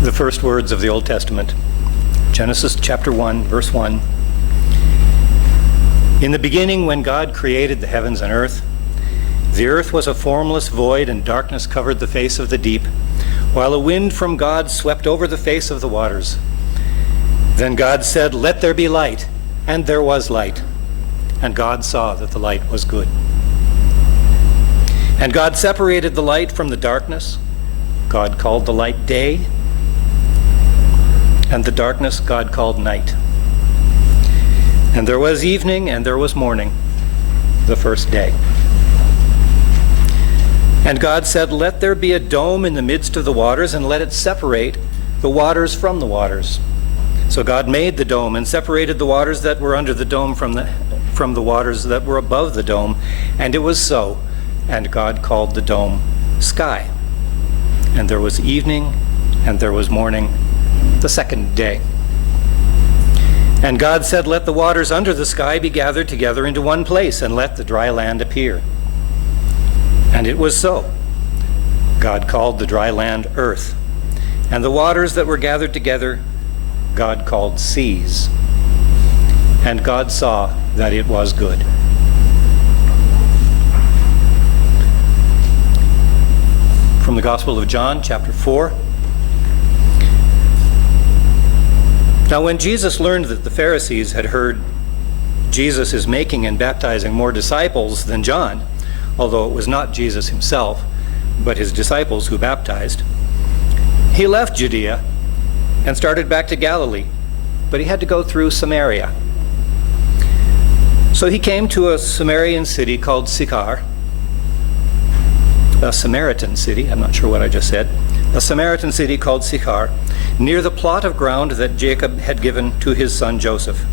the first words of the Old Testament. Genesis chapter 1, verse 1. In the beginning, when God created the heavens and earth, the earth was a formless void, and darkness covered the face of the deep, while a wind from God swept over the face of the waters. Then God said, "Let there be light," and there was light. And God saw that the light was good. And God separated the light from the darkness. God called the light day, and the darkness God called night. And there was evening and there was morning, the first day. And God said, "Let there be a dome in the midst of the waters, and let it separate the waters from the waters." So God made the dome and separated the waters that were under the dome from the waters that were above the dome. And it was so. And God called the dome sky. And there was evening and there was morning, the second day. And God said, "Let the waters under the sky be gathered together into one place, and let the dry land appear." And it was so. God called the dry land earth, and the waters that were gathered together God called seas. And God saw that it was good. From the Gospel of John, chapter 4. Now when Jesus learned that the Pharisees had heard Jesus is making and baptizing more disciples than John, although it was not Jesus himself, but his disciples who baptized, he left Judea and started back to Galilee, but he had to go through Samaria. So he came to a Samaritan city called Sychar, a Samaritan city, I'm not sure what I just said, a Samaritan city called Sychar, near the plot of ground that Jacob had given to his son Joseph.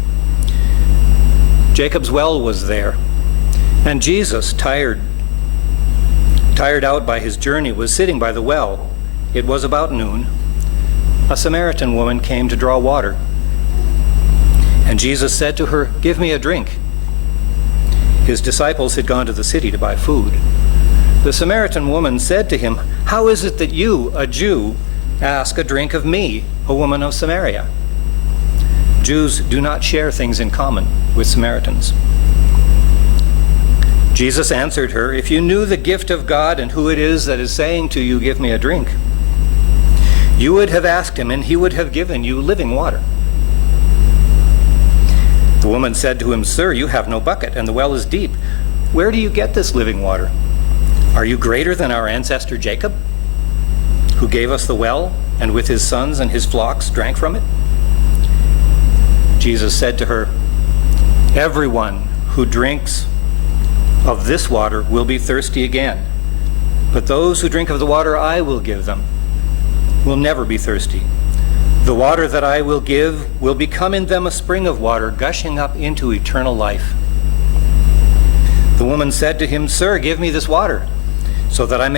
Jacob's well was there, and Jesus, tired out by his journey, was sitting by the well. It was about noon. A Samaritan woman came to draw water. And Jesus said to her, "Give me a drink." His disciples had gone to the city to buy food. The Samaritan woman said to him, "How is it that you, a Jew, ask a drink of me, a woman of Samaria?" Jews do not share things in common with Samaritans. Jesus answered her, "If you knew the gift of God and who it is that is saying to you, 'Give me a drink,' you would have asked him, and he would have given you living water." The woman said to him, "Sir, you have no bucket, and the well is deep. Where do you get this living water? Are you greater than our ancestor Jacob, who gave us the well, and with his sons and his flocks drank from it?" Jesus said to her, "Everyone who drinks of this water will be thirsty again, but those who drink of the water I will give them will never be thirsty. The water that I will give will become in them a spring of water gushing up into eternal life." The woman said to him, "Sir, give me this water, so that I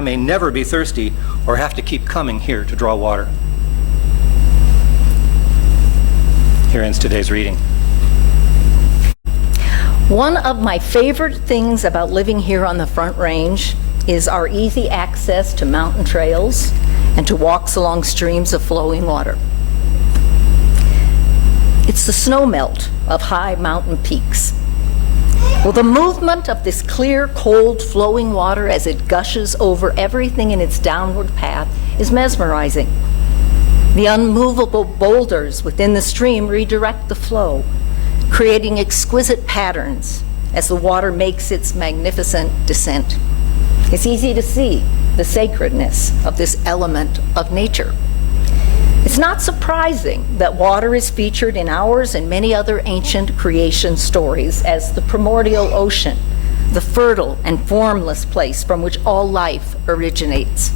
may never be thirsty or have to keep coming here to draw water." Here ends today's reading. One of my favorite things about living here on the Front Range is our easy access to mountain trails and to walks along streams of flowing water. It's the snow melt of high mountain peaks. Well, the movement of this clear, cold, flowing water as it gushes over everything in its downward path is mesmerizing. The unmovable boulders within the stream redirect the flow, creating exquisite patterns as the water makes its magnificent descent. It's easy to see the sacredness of this element of nature. It's not surprising that water is featured in ours and many other ancient creation stories as the primordial ocean, the fertile and formless place from which all life originates.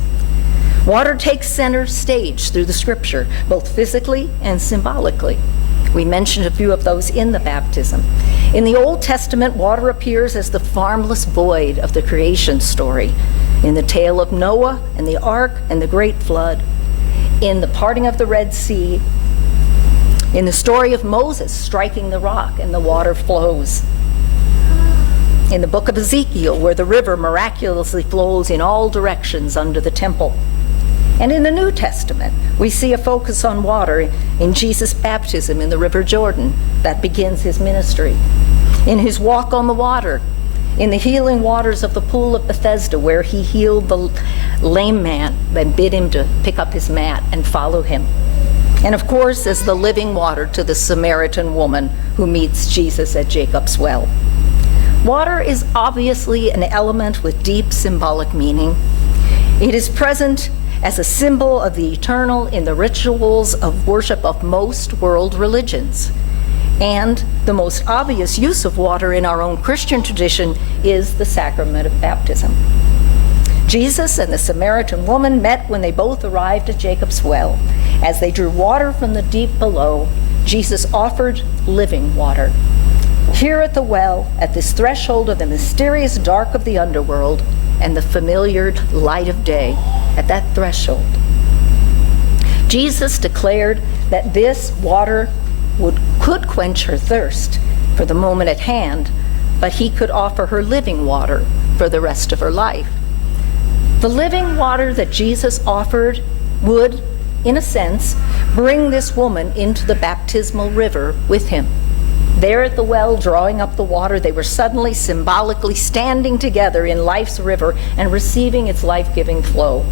Water takes center stage through the scripture, both physically and symbolically. We mentioned a few of those in the baptism. In the Old Testament, water appears as the formless void of the creation story. In the tale of Noah and the ark and the great flood. In the parting of the Red Sea. In the story of Moses striking the rock and the water flows. In the book of Ezekiel, where the river miraculously flows in all directions under the temple. And in the New Testament, we see a focus on water in Jesus' baptism in the River Jordan that begins his ministry, in his walk on the water, in the healing waters of the pool of Bethesda, where he healed the lame man and bid him to pick up his mat and follow him. And of course, as the living water to the Samaritan woman who meets Jesus at Jacob's well. Water is obviously an element with deep symbolic meaning. It is present as a symbol of the eternal in the rituals of worship of most world religions. And the most obvious use of water in our own Christian tradition is the sacrament of baptism. Jesus and the Samaritan woman met when they both arrived at Jacob's well. As they drew water from the deep below, Jesus offered living water. Here at the well, at this threshold of the mysterious dark of the underworld and the familiar light of day, at that threshold, Jesus declared that this water could quench her thirst for the moment at hand, but he could offer her living water for the rest of her life. The living water that Jesus offered would, in a sense, bring this woman into the baptismal river with him. There at the well, drawing up the water, they were suddenly symbolically standing together in life's river and receiving its life-giving flow.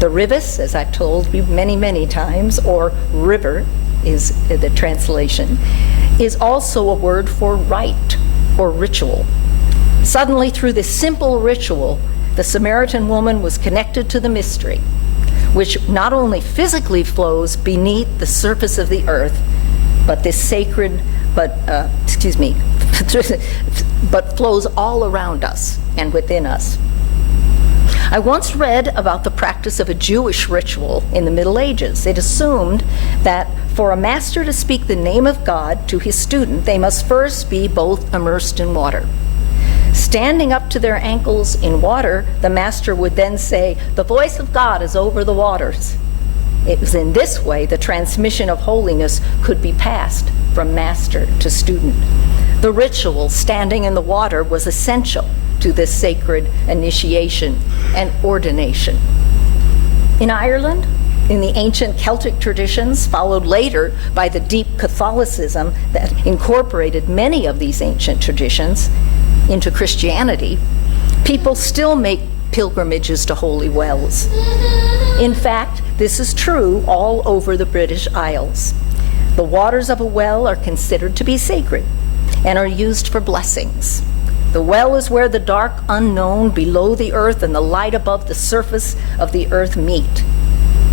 The rivus, as I've told you many, many times, or river is the translation, is also a word for rite or ritual. Suddenly, through this simple ritual, the Samaritan woman was connected to the mystery, which not only physically flows beneath the surface of the earth, but this sacred, but flows all around us and within us. I once read about the practice of a Jewish ritual in the Middle Ages. It assumed that for a master to speak the name of God to his student, they must first be both immersed in water. Standing up to their ankles in water, the master would then say, "The voice of God is over the waters." It was in this way the transmission of holiness could be passed from master to student. The ritual, standing in the water, was essential to this sacred initiation and ordination. In Ireland, in the ancient Celtic traditions, followed later by the deep Catholicism that incorporated many of these ancient traditions into Christianity, people still make pilgrimages to holy wells. In fact, this is true all over the British Isles. The waters of a well are considered to be sacred and are used for blessings. The well is where the dark unknown below the earth and the light above the surface of the earth meet.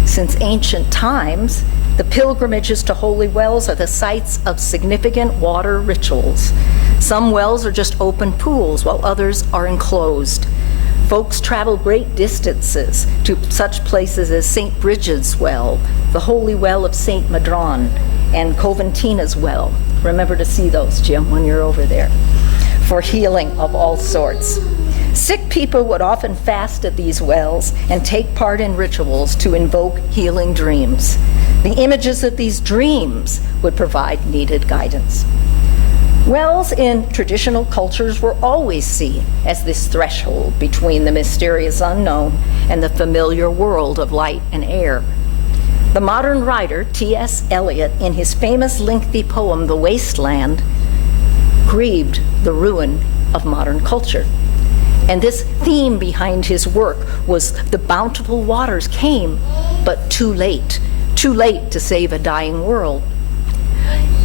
Since ancient times, the pilgrimages to holy wells are the sites of significant water rituals. Some wells are just open pools, while others are enclosed. Folks travel great distances to such places as St. Bridget's Well, the Holy Well of St. Madron, and Coventina's Well. Remember to see those, Jim, when you're over there, for healing of all sorts. Sick people would often fast at these wells and take part in rituals to invoke healing dreams. The images of these dreams would provide needed guidance. Wells in traditional cultures were always seen as this threshold between the mysterious unknown and the familiar world of light and air. The modern writer T.S. Eliot, in his famous lengthy poem, The Wasteland, grieved the ruin of modern culture. And this theme behind his work was the bountiful waters came, but too late to save a dying world.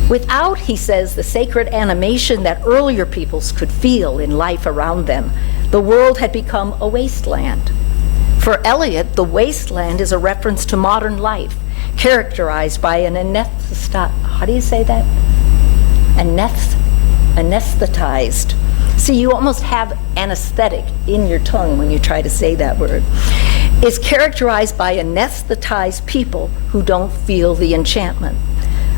Without, he says, the sacred animation that earlier peoples could feel in life around them, the world had become a wasteland. For Eliot, the wasteland is a reference to modern life, characterized by an anesthetized. See, you almost have anesthetic in your tongue when you try to say that word. It's characterized by anesthetized people who don't feel the enchantment,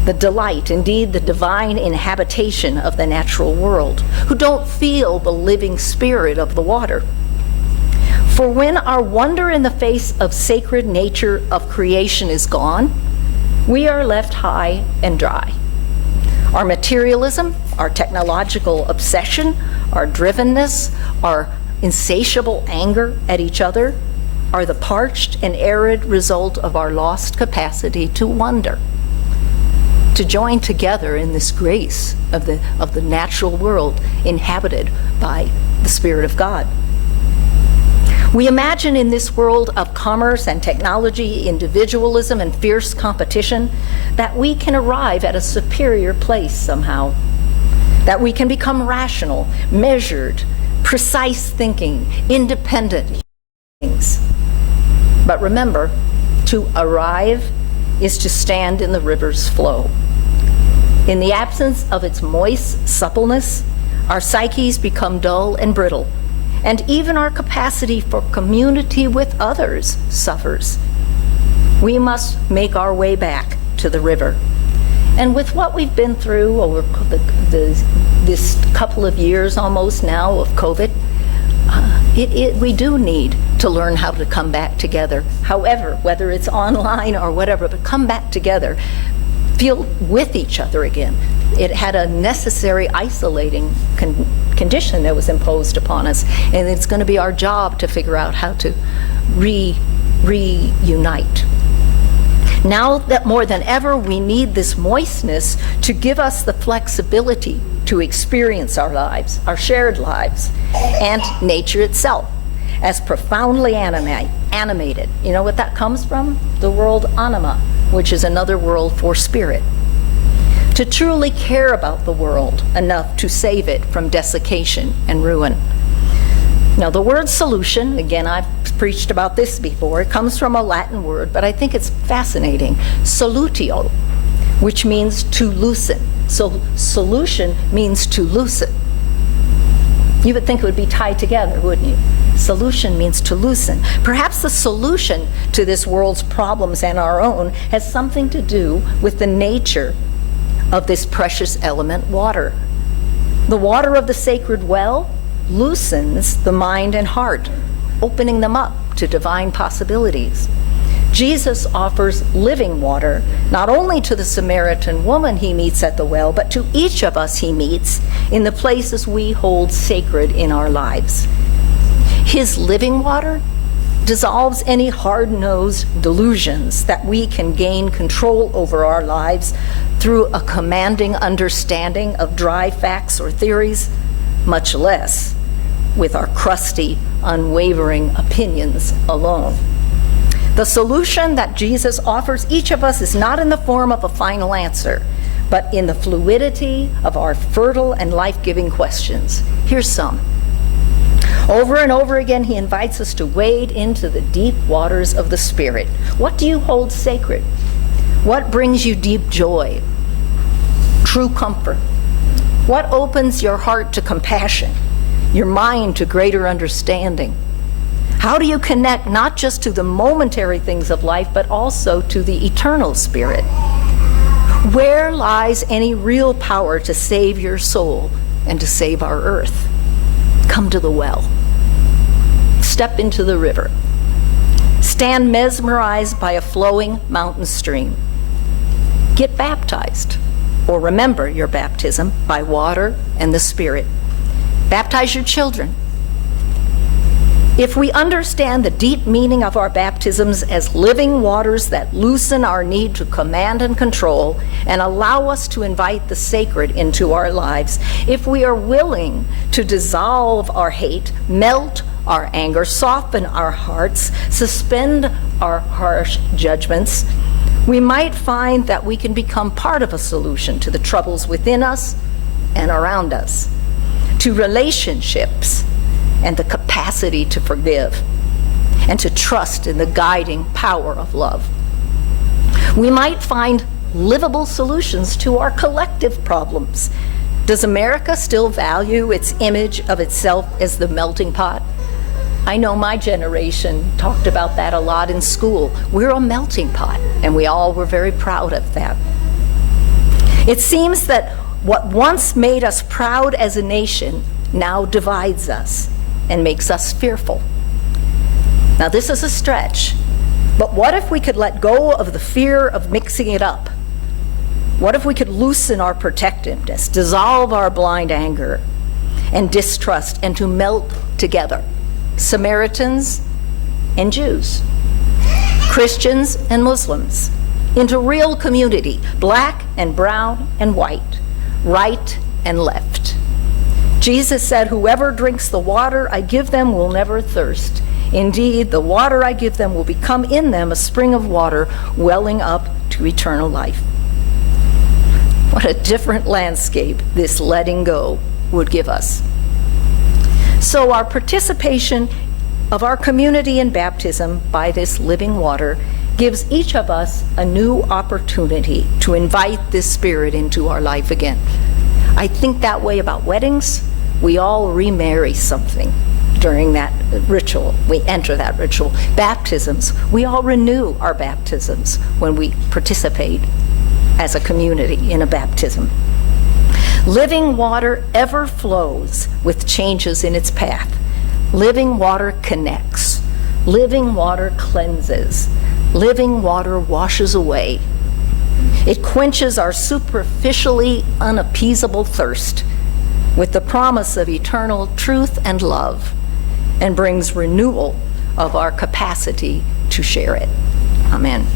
the delight, indeed the divine inhabitation of the natural world, who don't feel the living spirit of the water. For when our wonder in the face of sacred nature of creation is gone, we are left high and dry. Our materialism, our technological obsession, our drivenness, our insatiable anger at each other, are the parched and arid result of our lost capacity to wonder, to join together in this grace of the natural world inhabited by the Spirit of God. We imagine in this world of commerce and technology, individualism and fierce competition, that we can arrive at a superior place somehow, that we can become rational, measured, precise thinking, independent things. But remember, to arrive is to stand in the river's flow. In the absence of its moist suppleness, our psyches become dull and brittle, and even our capacity for community with others suffers. We must make our way back to the river. And with what we've been through over this couple of years almost now of COVID, we do need to learn how to come back together. However, whether it's online or whatever, but come back together, feel with each other again. It had a necessary isolating condition that was imposed upon us, and it's going to be our job to figure out how to reunite. Now that more than ever, we need this moistness to give us the flexibility to experience our lives, our shared lives, and nature itself as profoundly animated. You know what that comes from? The word anima, which is another word for spirit. To truly care about the world enough to save it from desiccation and ruin. Now, the word solution, again, I've preached about this before, it comes from a Latin word, but I think it's fascinating, solutio, which means to loosen. So solution means to loosen. You would think it would be tied together, wouldn't you? Solution means to loosen. Perhaps the solution to this world's problems and our own has something to do with the nature of this precious element, water. The water of the sacred well loosens the mind and heart, opening them up to divine possibilities. Jesus offers living water, not only to the Samaritan woman he meets at the well, but to each of us he meets in the places we hold sacred in our lives. His living water dissolves any hard-nosed delusions that we can gain control over our lives through a commanding understanding of dry facts or theories, much less with our crusty, unwavering opinions alone. The solution that Jesus offers each of us is not in the form of a final answer, but in the fluidity of our fertile and life-giving questions. Here's some. Over and over again, he invites us to wade into the deep waters of the Spirit. What do you hold sacred? What brings you deep joy, true comfort? What opens your heart to compassion, your mind to greater understanding? How do you connect not just to the momentary things of life, but also to the eternal spirit? Where lies any real power to save your soul and to save our earth? Come to the well. Step into the river. Stand mesmerized by a flowing mountain stream. Get baptized, or remember your baptism by water and the Spirit. Baptize your children. If we understand the deep meaning of our baptisms as living waters that loosen our need to command and control and allow us to invite the sacred into our lives, if we are willing to dissolve our hate, melt our anger, soften our hearts, suspend our harsh judgments, we might find that we can become part of a solution to the troubles within us and around us, to relationships and the capacity to forgive, and to trust in the guiding power of love. We might find livable solutions to our collective problems. Does America still value its image of itself as the melting pot? I know my generation talked about that a lot in school. We're a melting pot, and we all were very proud of that. It seems that what once made us proud as a nation now divides us and makes us fearful. Now, this is a stretch, but what if we could let go of the fear of mixing it up? What if we could loosen our protectiveness, dissolve our blind anger and distrust, and to melt together? Samaritans and Jews, Christians and Muslims, into real community, black and brown and white, right and left. Jesus said, "Whoever drinks the water I give them will never thirst. Indeed, the water I give them will become in them a spring of water welling up to eternal life." What a different landscape this letting go would give us. So our participation of our community in baptism by this living water gives each of us a new opportunity to invite this Spirit into our life again. I think that way about weddings. We all remarry something during that ritual. We enter that ritual. Baptisms, we all renew our baptisms when we participate as a community in a baptism. Living water ever flows with changes in its path. Living water connects. Living water cleanses. Living water washes away. It quenches our superficially unappeasable thirst with the promise of eternal truth and love, and brings renewal of our capacity to share it. Amen.